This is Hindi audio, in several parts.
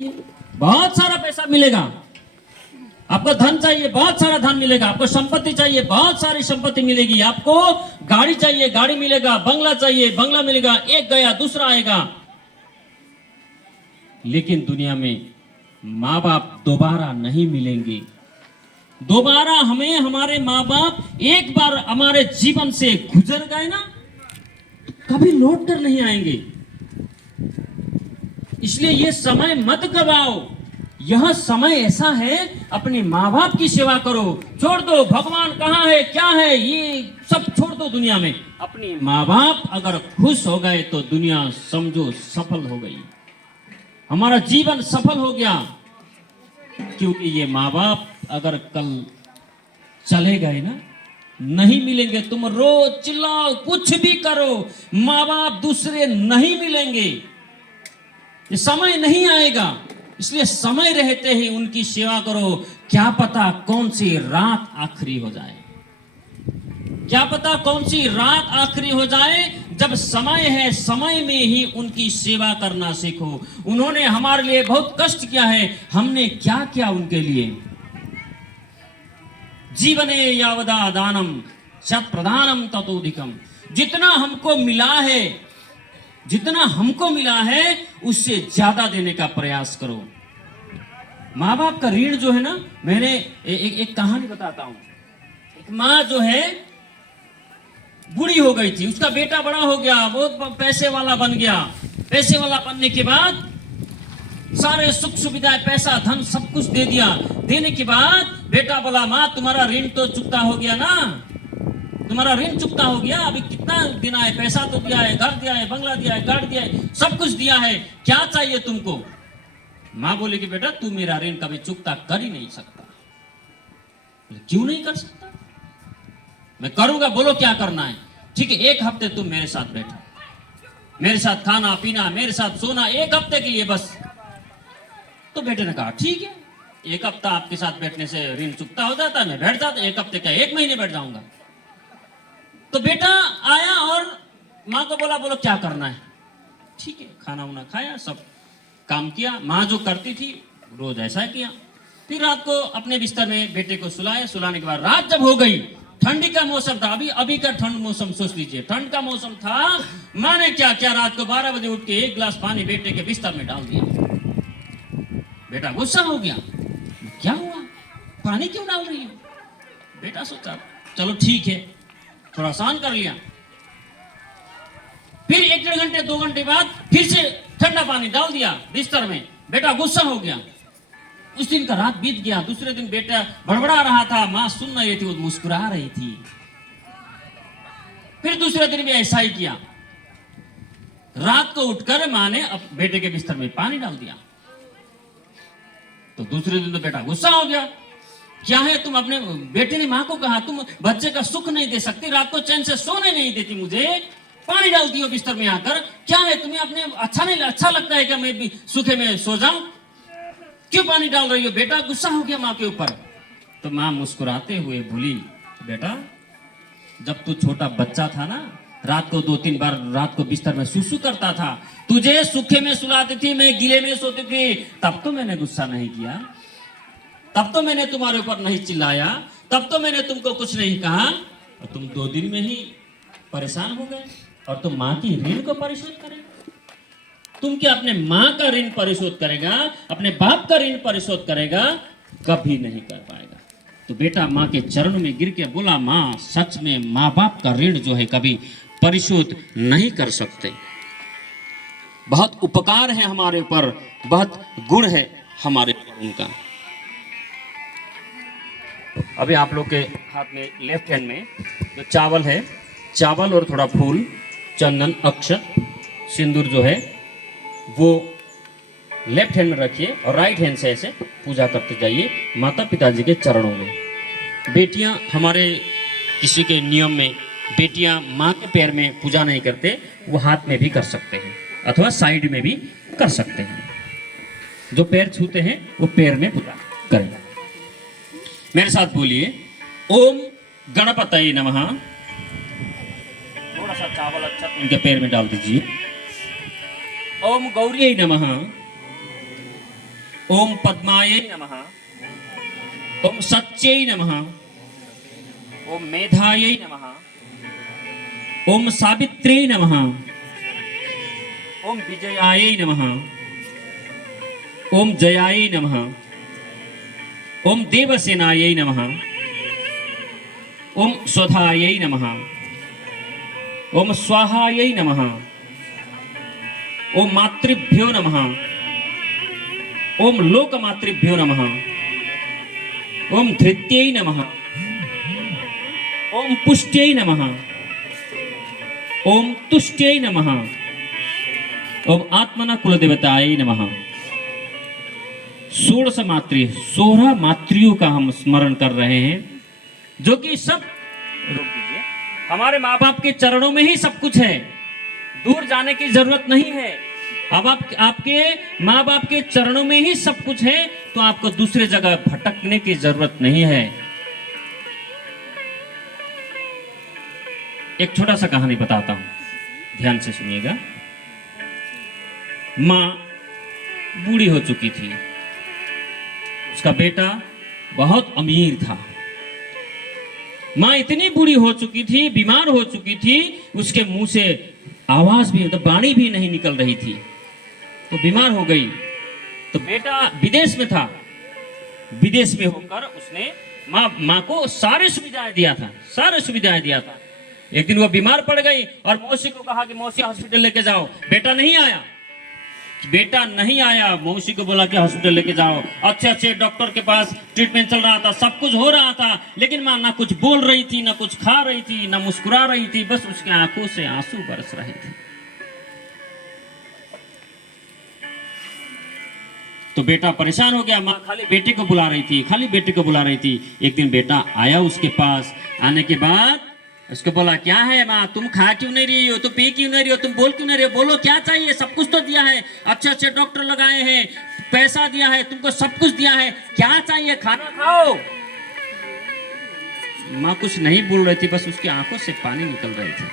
बहुत सारा पैसा मिलेगा। आपको धन चाहिए, बहुत सारा धन मिलेगा। आपको संपत्ति चाहिए, बहुत सारी संपत्ति मिलेगी। आपको गाड़ी चाहिए, गाड़ी मिलेगा। बंगला चाहिए, बंगला मिलेगा। एक गया दूसरा आएगा। लेकिन दुनिया में माँ बाप दोबारा नहीं मिलेंगे। दोबारा हमें हमारे माँ बाप एक बार हमारे जीवन से गुजर गए ना, कभी लौट कर नहीं आएंगे। इसलिए ये समय मत गवाओ। यह समय ऐसा है, अपने माँ बाप की सेवा करो। छोड़ दो भगवान कहाँ है क्या है, ये सब छोड़ दो। दुनिया में अपने माँ बाप अगर खुश हो गए तो दुनिया समझो सफल हो गई, हमारा जीवन सफल हो गया। क्योंकि ये माँ बाप अगर कल चले गए ना, नहीं मिलेंगे। तुम रो चिल्लाओ कुछ भी करो, माँ बाप दूसरे नहीं मिलेंगे। ये समय नहीं आएगा। इसलिए समय रहते ही उनकी सेवा करो। क्या पता कौन सी रात आखिरी हो जाए, क्या पता कौन सी रात आखिरी हो जाए। जब समय है, समय में ही उनकी सेवा करना सीखो। उन्होंने हमारे लिए बहुत कष्ट किया है, हमने क्या किया उनके लिए। जीवने यावदा दानम सत प्रदानम ततोधिकम। जितना हमको मिला है, जितना हमको मिला है उससे ज्यादा देने का प्रयास करो। माँ बाप का ऋण जो है ना, मैंने एक कहानी बताता हूं। एक माँ जो है बूढ़ी हो गई थी, उसका बेटा बड़ा हो गया, बहुत पैसे वाला बन गया। पैसे वाला बनने के बाद सारे सुख सुविधाएं, पैसा धन सब कुछ दे दिया। देने के बाद बेटा बोला, माँ तुम्हारा ऋण तो चुकता हो गया ना, तुम्हारा ऋण चुकता हो गया। अभी कितना दिन है, पैसा तो दिया है, घर दिया है, बंगला दिया है, गाड़ी दिया है, सब कुछ दिया है, क्या चाहिए तुमको। माँ बोले कि बेटा तू मेरा ऋण कभी चुकता कर ही नहीं सकता। क्यों नहीं कर सकता, मैं करूंगा, बोलो क्या करना है। ठीक है, एक हफ्ते तुम मेरे साथ बैठो, मेरे साथ खाना पीना, मेरे साथ सोना, एक हफ्ते के लिए बस। तो बेटे ने कहा ठीक है, एक हफ्ता आपके साथ बैठने से ऋण चुकता हो जाता है, मैं बैठ जाता। एक हफ्ते क्या, एक महीने बैठ जाऊंगा। तो बेटा आया और माँ को बोला, बोलो क्या करना है। ठीक है, खाना वाना खाया, सब काम किया। माँ जो करती थी रोज ऐसा किया। फिर रात को अपने बिस्तर में बेटे को सुलाया। सुलाने के बाद रात जब हो गई, ठंडी का मौसम था। अभी का ठंड मौसम सोच लीजिए, ठंड का मौसम था। माँ ने क्या किया, रात को 12 बजे उठ के एक गिलास पानी बेटे के बिस्तर में डाल दिया। बेटा गुस्सा हो गया, क्या हुआ, पानी क्यों डाल रही हो। बेटा सोचा चलो ठीक है, थोड़ा आसान कर लिया। फिर 1-1.5 घंटे 2 घंटे बाद फिर से ठंडा पानी डाल दिया बिस्तर में। बेटा गुस्सा हो गया। उस दिन का रात बीत गया। दूसरे दिन बेटा बड़बड़ा रहा था, मां सुन नहीं रही थी, वो मुस्कुरा रही थी। फिर दूसरे दिन भी ऐसा ही किया। रात को उठकर मां ने बेटे के बिस्तर में पानी डाल दिया। तो दूसरे दिन तो बेटा गुस्सा हो गया, क्या है तुम। अपने बेटे ने मां को कहा, तुम बच्चे का सुख नहीं दे सकती, रात को चैन से सोने नहीं देती मुझे, पानी डालती हो बिस्तर में आकर, क्या है तुम्हें, अपने अच्छा लगता है क्या मैं भी सूखे में सो जाऊं, क्यों पानी डाल रही हो। बेटा गुस्सा हो गया माँ के ऊपर। तो माँ मुस्कुराते हुए बोली, बेटा जब तू छोटा बच्चा था ना, रात को 2-3 बार रात को बिस्तर में सुसु करता था, तुझे सूखे में सुलाती थी, मैं गीले में सोती थी, तब तो मैंने गुस्सा नहीं किया, तब तो मैंने तुम्हारे ऊपर नहीं चिल्लाया, तब तो मैंने तुमको कुछ नहीं कहा। और तुम 2 दिन में ही परेशान हो गए और तुम माँ की ऋण को परिशोध करेगा। तुम क्या अपने माँ का ऋण परिशोध करेगा, अपने बाप का ऋण परिशोध करेगा, कभी नहीं कर पाएगा। तो बेटा माँ के चरणों में गिर के बोला, माँ सच में माँ बाप का ऋण जो है कभी परिशोध नहीं कर सकते। बहुत उपकार है हमारे ऊपर, बहुत गुण है हमारे ऊपर उनका। अभी आप लोग के हाथ में लेफ्ट हैंड में जो चावल है, चावल और थोड़ा फूल, चंदन, अक्षत, सिंदूर जो है वो लेफ्ट हैंड में रखिए और राइट हैंड से ऐसे पूजा करते जाइए माता पिताजी के चरणों में। बेटियां हमारे किसी के नियम में बेटियां माँ के पैर में पूजा नहीं करते, वो हाथ में भी कर सकते हैं अथवा साइड में भी कर सकते हैं। जो पैर छूते हैं वो पैर में पूजा करें। मेरे साथ बोलिए, ओम गणपतये नमः। थोड़ा सा चावल अच्छा उनके पैर में डाल दीजिए। ओम गौरी नमः। ओम पद्मायै नमः, ओम सत्यै नमः, ओम मेधायै नमः, ओम सावित्र्यै नमः, ओम विजयायै नमः, ओम जयायै नमः, ओम देवसेनायै नमः, ओम स्वधायै नमः, ओम स्वाहायै नमः, ओम मातृभ्यो नमः, ओम लोकमातृभ्यो नमः, ओम धृत्यै नमः, ओम पुष्ट्यै नमः, ओम तुष्ट्यै नमः, ओम आत्मना कुलदेवतायै नमः। 16 मातृयों का हम स्मरण कर रहे हैं, जो कि सब, रोक दीजिए, हमारे माँ बाप के चरणों में ही सब कुछ है, दूर जाने की जरूरत नहीं है। अब आपके माँ बाप के चरणों में ही सब कुछ है, तो आपको दूसरे जगह भटकने की जरूरत नहीं है। एक छोटा सा कहानी बताता हूं, ध्यान से सुनिएगा। माँ बूढ़ी हो चुकी थी, उसका बेटा बहुत अमीर था। माँ इतनी बूढ़ी हो चुकी थी, बीमार हो चुकी थी, उसके मुंह से आवाज भी, मतलब वाणी भी नहीं निकल रही थी, तो बीमार हो गई। तो बेटा विदेश में था, विदेश में होकर उसने माँ को सारी सुविधाएं दिया था, सारी सुविधाएं दिया था। एक दिन वो बीमार पड़ गई और मौसी को कहा कि मौसी हॉस्पिटल लेके जाओ। बेटा नहीं आया, बेटा नहीं आया। मौसी को बोला कि हॉस्पिटल लेके जाओ। अच्छे अच्छे डॉक्टर के पास ट्रीटमेंट चल रहा था, सब कुछ हो रहा था, लेकिन माँ ना कुछ बोल रही थी, ना कुछ खा रही थी, ना मुस्कुरा रही थी, बस उसकी आंखों से आंसू बरस रहे थे। तो बेटा परेशान हो गया, माँ खाली बेटे को बुला रही थी, खाली बेटे को बुला रही थी। एक दिन बेटा आया उसके पास, आने के बाद उसको बोला, क्या है माँ, तुम खा क्यों नहीं रही हो, तुम पी क्यों नहीं रही हो, तुम बोल क्यों नहीं रही हो, बोलो क्या चाहिए, सब कुछ तो दिया है, अच्छे अच्छे डॉक्टर लगाए हैं, पैसा दिया है तुमको, सब कुछ दिया है, क्या चाहिए, खाना खाओ। माँ कुछ नहीं बोल रही थी, बस उसकी आंखों से पानी निकल रहे थे,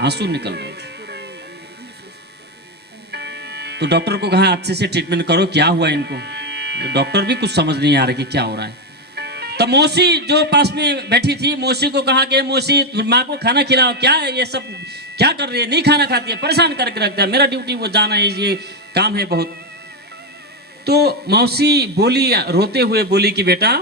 आंसू निकल रहे थे। तो डॉक्टर को कहा अच्छे से ट्रीटमेंट करो, क्या हुआ इनको। डॉक्टर भी कुछ समझ नहीं आ रहा कि क्या हो रहा है। तो मौसी जो पास में बैठी थी, मौसी को कहा कि मौसी माँ को खाना खिलाओ, क्या है ये सब, क्या कर रही है, नहीं खाना खाती है, परेशान करके रखता है, मेरा ड्यूटी वो जाना है, ये काम है बहुत। तो मौसी बोली, रोते हुए बोली कि बेटा,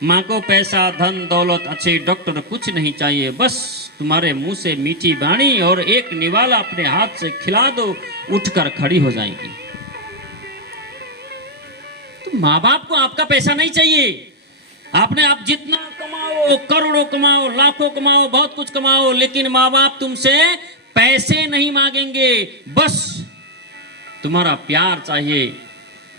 माँ को पैसा धन दौलत अच्छे डॉक्टर कुछ नहीं चाहिए, बस तुम्हारे मुंह से मीठी बाणी और एक निवाला अपने हाथ से खिला दो, उठकर खड़ी हो जाएगी। तो माँ बाप को आपका पैसा नहीं चाहिए, आपने आप जितना कमाओ, करोड़ों कमाओ, लाखों कमाओ, बहुत कुछ कमाओ, लेकिन माँ बाप तुमसे पैसे नहीं मांगेंगे, बस तुम्हारा प्यार चाहिए,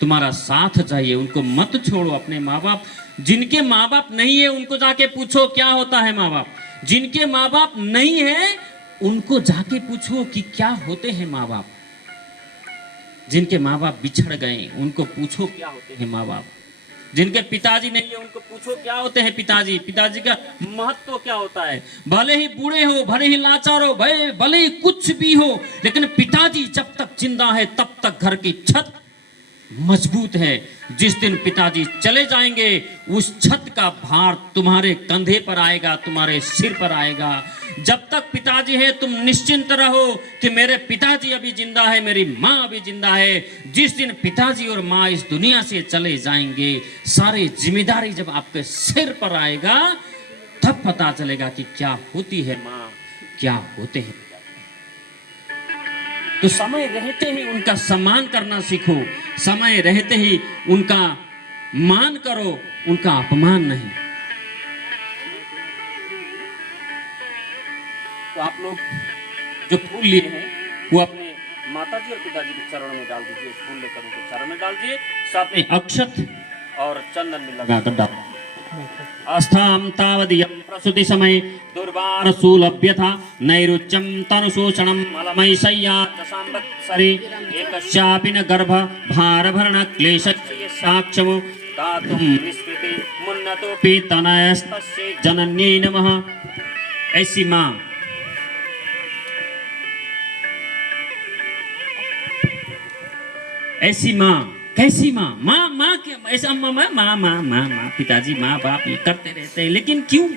तुम्हारा साथ चाहिए। उनको मत छोड़ो, अपने माँ बाप, जिनके माँ बाप नहीं है उनको जाके पूछो क्या होता है माँ बाप, जिनके माँ बाप नहीं है उनको जाके पूछो कि क्या होते हैं माँ बाप, जिनके माँ बाप बिछड़ गए उनको पूछो क्या होते हैं माँ बाप, जिनके पिताजी नहीं है उनको पूछो क्या होते हैं पिताजी, पिताजी का महत्व क्या होता है। भले ही बूढ़े हो, भले ही लाचार हो, भले ही कुछ भी हो, लेकिन पिताजी जब तक जिंदा है तब तक घर की छत मजबूत है। जिस दिन पिताजी चले जाएंगे उस छत का भार तुम्हारे कंधे पर आएगा, तुम्हारे सिर पर आएगा। जब तक पिताजी है तुम निश्चिंत रहो कि मेरे पिताजी अभी जिंदा है, मेरी माँ अभी जिंदा है। जिस दिन पिताजी और माँ इस दुनिया से चले जाएंगे, सारी जिम्मेदारी जब आपके सिर पर आएगा, तब पता चलेगा कि क्या होती है माँ, क्या होते हैं। तो समय रहते ही उनका सम्मान करना सीखो, समय रहते ही उनका मान करो, उनका अपमान नहीं। तो आप लोग जो फूल लिए हैं वो अपने माताजी और पिताजी के चरणों में डाल दीजिए, फूल लेकर उनके चरण में डाल दीजिए, साथ में अक्षत और चंदन में लगाकर डाल। आस्थाम तावदियं प्रसूति समय दुर्वार शूलभ्यथा नैरुच्यं तनुशोषणं मलमय शय्या दशांबत्सरे एकस्यापि न गर्भ भारभरण क्लेशस्य साक्षमो दातुं निष्कृति मुन्नतोऽपि तनयस्तस्य जनन्यै नमः। ऐसी माँ, ऐसी माँ कैसी माँ, माँ माँ के ऐसा माँ माँ माँ माँ माँ माँ पिताजी माँ बाप ये करते रहते हैं, लेकिन क्यों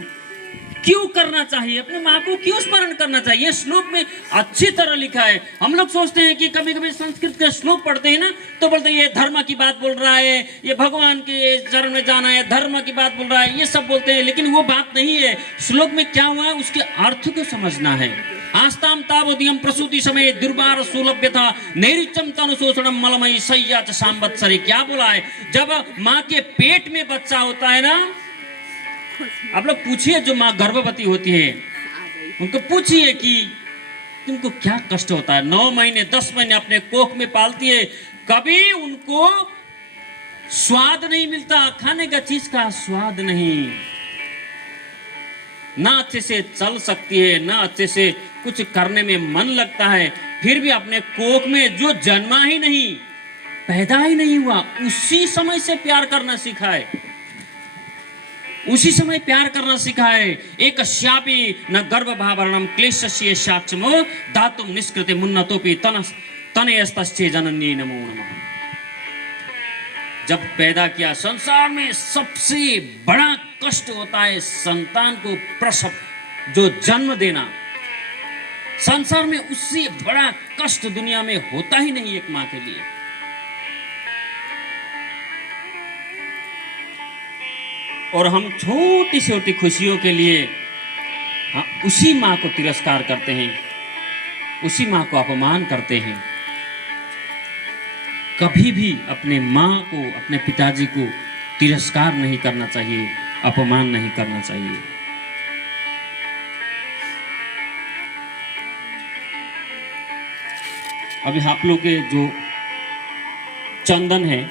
क्यों करना चाहिए? अपने माँ को क्यों स्मरण करना चाहिए? ये श्लोक में अच्छी तरह लिखा है। हम लोग सोचते हैं कि कभी कभी संस्कृत का श्लोक पढ़ते हैं ना, तो बोलते हैं ये धर्म की बात बोल रहा है, ये भगवान के चरण में जाना है, धर्म की बात बोल रहा है, ये सब बोलते हैं, लेकिन वो बात नहीं है। श्लोक में क्या हुआ है उसके अर्थ को समझना है। आस्ताम तावोदयम प्रसूति समय दुर्बार सुलभ्य था नैरुच्यम तनुशोषणम मलमयी सय्या च सांवत्सरे। क्या बोला है? जब माँ के पेट में बच्चा होता है ना, आप लोग पूछिए जो माँ गर्भवती होती है उनको पूछिए कि तुमको क्या कष्ट होता है। 9 महीने 10 महीने अपने कोख में पालती है, कभी उनको स्वाद नहीं मिलता, खाने का चीज का स्वाद नहीं, ना अच्छे से चल सकती है, ना अच्छे से कुछ करने में मन लगता है, फिर भी अपने कोख में जो जन्मा ही नहीं, पैदा ही नहीं हुआ, उसी समय से प्यार करना सीखा है, उसी समय प्यार करना सीखा है। एक श्यापी न गर्भ भावरणम क्लेशस्य साक्षमो दातुम निष्कृते मुन्नतोपि तनयस्तस्ये जननी नमो नमः। जब पैदा किया, संसार में सबसे बड़ा कष्ट होता है संतान को प्रसव, जो जन्म देना, संसार में उससे बड़ा कष्ट दुनिया में होता ही नहीं एक माँ के लिए। और हम छोटी छोटी खुशियों के लिए उसी माँ को तिरस्कार करते हैं, उसी माँ को अपमान करते हैं। कभी भी अपने माँ को, अपने पिताजी को तिरस्कार नहीं करना चाहिए, अपमान नहीं करना चाहिए। अभी आप लोग के जो चंदन है,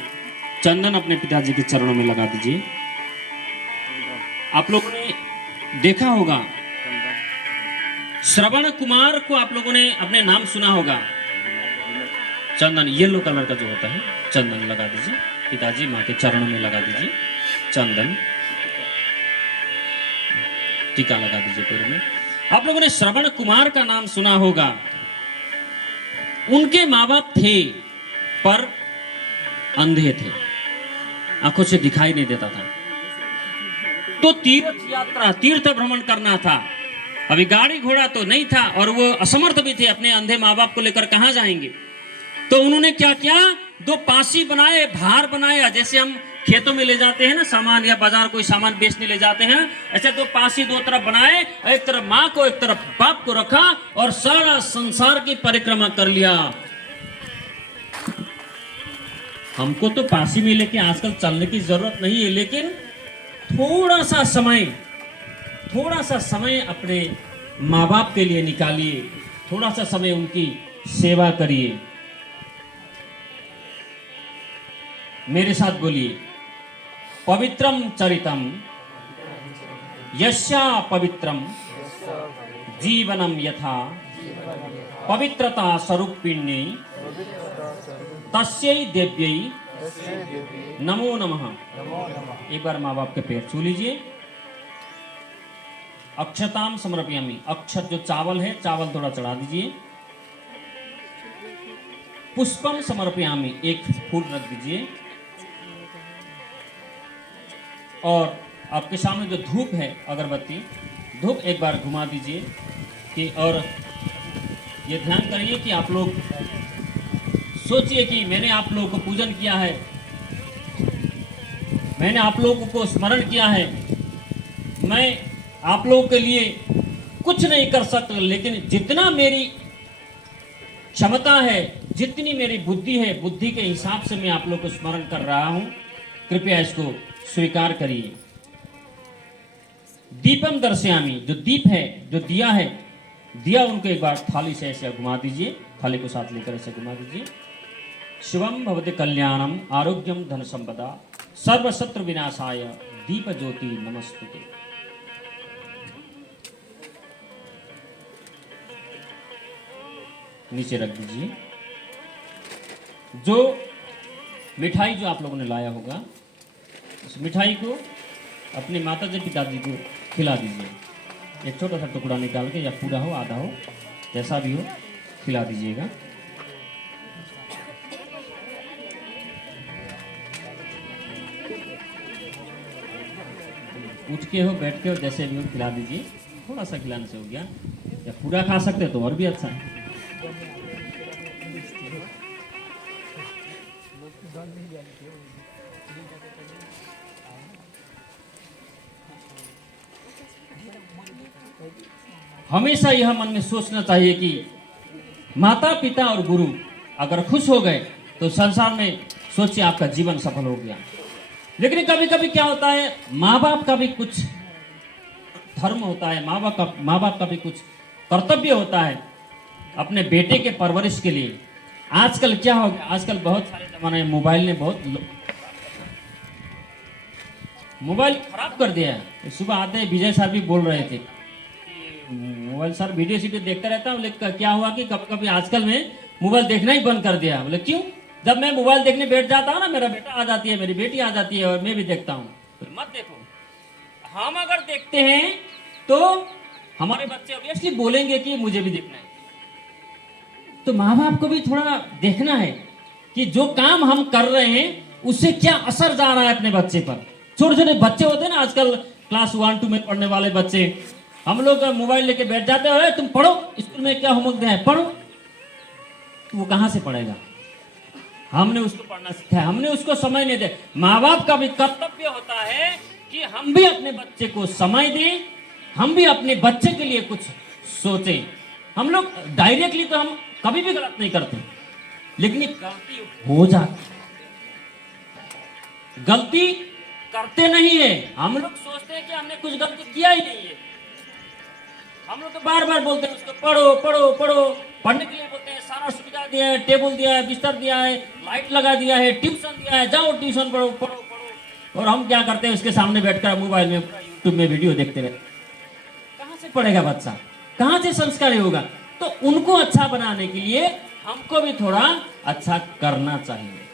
चंदन अपने पिताजी के चरणों में लगा दीजिए। आप लोगों ने देखा होगा श्रवण कुमार को, आप लोगों ने अपने नाम सुना होगा। चंदन येलो कलर का जो होता है, चंदन लगा दीजिए, पिताजी माँ के चरणों में लगा दीजिए चंदन, टीका लगा दीजिए पैर में। आप लोगों ने श्रवण कुमार का नाम सुना होगा। उनके माँ बाप थे पर अंधे थे, आंखों से दिखाई नहीं देता था। तो तीर्थ यात्रा, तीर्थ भ्रमण करना था, अभी गाड़ी घोड़ा तो नहीं था और वो असमर्थ भी थे, अपने अंधे माँ बाप को लेकर कहाँ जाएंगे। तो उन्होंने क्या किया, 2 पासी बनाए, भार बनाया, जैसे हम खेतों में ले जाते हैं ना सामान, या बाजार कोई सामान बेचने ले जाते हैं, ऐसे 2 पासी 2 तरफ बनाए, एक तरफ माँ को एक तरफ बाप को रखा और सारा संसार की परिक्रमा कर लिया। हमको तो पासी में लेके आजकल चलने की जरूरत नहीं है, लेकिन थोड़ा सा समय अपने माँ बाप के लिए निकालिए, थोड़ा सा समय उनकी सेवा करिए। मेरे साथ बोलिए, पवित्रम चरितम यस्या पवित्रम जीवनम यथा पवित्रता स्वरूपिणी तस्यै देव्यै नमो नमः। एक बार माँ बाप के पैर छू लीजिए। अक्षताम समर्पयामि, अक्षत जो चावल है, चावल थोड़ा चढ़ा दीजिए। पुष्पम समर्पयामि, एक फूल रख दीजिए। और आपके सामने जो धूप है, अगरबत्ती, धूप एक बार घुमा दीजिए कि, और ये ध्यान करिए कि आप लोग सोचिए कि मैंने आप लोगों को पूजन किया है, मैंने आप लोगों को स्मरण किया है। मैं आप लोगों के लिए कुछ नहीं कर सकता, लेकिन जितना मेरी क्षमता है, जितनी मेरी बुद्धि है, बुद्धि के हिसाब से मैं आप लोगों को स्मरण कर रहा हूं, कृपया इसको स्वीकार करिए। दीपम दर्शयामि, जो दीप है, जो दिया है, दिया उनको एक बार थाली से ऐसे घुमा दीजिए, थाली को साथ लेकर ऐसे घुमा दीजिए। शिवम भवति कल्याणम आरोग्यम धन संपदा सर्वशत्रु विनाशाय दीप ज्योति नमस्तुते। नीचे रख दीजिए। जो मिठाई जो आप लोगों ने लाया होगा, उस मिठाई को अपने माताजी पिताजी को खिला दीजिए। एक छोटा सा टुकड़ा निकाल के, या पूरा हो आधा हो, जैसा भी हो, खिला दीजिएगा। उठ के हो बैठ के हो जैसे भी हो खिला दीजिए, थोड़ा सा खिलाने से हो गया, या पूरा खा सकते हैं तो और भी अच्छा है। हमेशा यह मन में सोचना चाहिए कि माता पिता और गुरु अगर खुश हो गए तो संसार में सोचिए आपका जीवन सफल हो गया। लेकिन कभी कभी क्या होता है, माँ बाप का भी कुछ धर्म होता है, माँ बाप का भी कुछ कर्तव्य होता है अपने बेटे के परवरिश के लिए। आजकल क्या हो गया, आजकल बहुत सारे जमाने में मोबाइल ने मोबाइल खराब कर दिया है। सुबह आते ही विजय साहब भी बोल रहे थे मोबाइल सर वीडियो सीडियो देखता रहता हूँ, लेकिन क्या हुआ कि कभी कभी आजकल में मोबाइल देखना ही बंद कर दिया। बोले क्यों? जब मैं मोबाइल देखने बैठ जाता हूँ ना, मेरा बेटा आ जाती है, मेरी बेटी आ जाती है और मैं भी देखता हूँ। तो मत देखो। हम अगर देखते हैं तो हमारे बच्चे ऑब्वियसली बोलेंगे कि मुझे भी देखना है। तो माँ बाप को भी थोड़ा देखना है कि जो काम हम कर रहे हैं उससे क्या असर जा रहा है अपने बच्चे पर। छोटे छोटे बच्चे होते हैं ना आजकल, क्लास 1-2 में पढ़ने वाले बच्चे, हम लोग मोबाइल लेके बैठ जाते हैं, तुम पढ़ो, स्कूल में क्या होमवर्क दिया है पढ़ो। तो वो कहाँ से पढ़ेगा? हमने उसको पढ़ना सिखाया, हमने उसको समय नहीं दिया। माँ बाप का भी कर्तव्य होता है कि हम भी अपने बच्चे को समय दें, हम भी अपने बच्चे के लिए कुछ सोचें। हम लोग डायरेक्टली तो हम कभी भी गलत नहीं करते, लेकिन ये गलती हो जाती, गलती करते नहीं है। हम लोग सोचते हैं कि हमने कुछ गलती किया ही नहीं है। हम लोग तो बार बार बोलते हैं उसको पढ़ो पढ़ो पढ़ो, पढ़ने के लिए बोलते हैं, सारा सुविधा दिया है, टेबल दिया है, बिस्तर दिया है, लाइट लगा दिया है, ट्यूशन दिया है, जाओ ट्यूशन पढ़ो पढ़ो पढ़ो। और हम क्या करते हैं, उसके सामने बैठकर मोबाइल में यूट्यूब में वीडियो देखते रहते। कहाँ से पढ़ेगा बच्चा, कहाँ से संस्कारी होगा? तो उनको अच्छा बनाने के लिए हमको भी थोड़ा अच्छा करना चाहिए।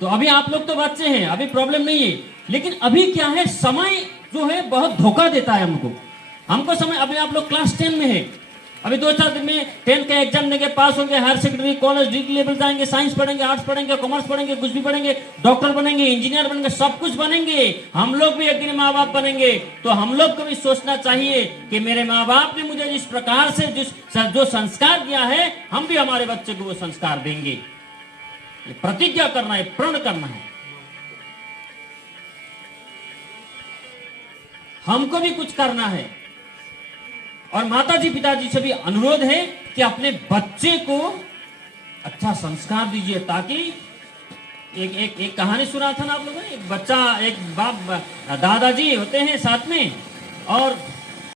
तो अभी आप लोग तो बच्चे हैं, अभी प्रॉब्लम नहीं है, लेकिन अभी क्या है, समय जो है बहुत धोखा देता है हमको समय। अभी आप लोग क्लास 10 में है, अभी 2-4 दिन में 10 का एग्जाम देंगे, पास होंगे, higher secondary college degree level जाएंगे, साइंस पढ़ेंगे, आर्ट्स पढ़ेंगे, कॉमर्स पढ़ेंगे, कुछ भी पढ़ेंगे, डॉक्टर बनेंगे, इंजीनियर बनेंगे, सब कुछ बनेंगे। हम लोग भी एक दिन माँ बाप बनेंगे। तो हम लोग को भी सोचना चाहिए कि मेरे माँ बाप ने मुझे जिस प्रकार से जो संस्कार दिया है, हम भी हमारे बच्चे को वो संस्कार देंगे। प्रतिज्ञा करना है, प्रण करना है। हमको भी कुछ करना है। और माताजी पिताजी से भी अनुरोध है कि अपने बच्चे को अच्छा संस्कार दीजिए, ताकि एक कहानी सुना था ना आप लोगों ने, एक बच्चा, एक बाप दादाजी होते हैं साथ में, और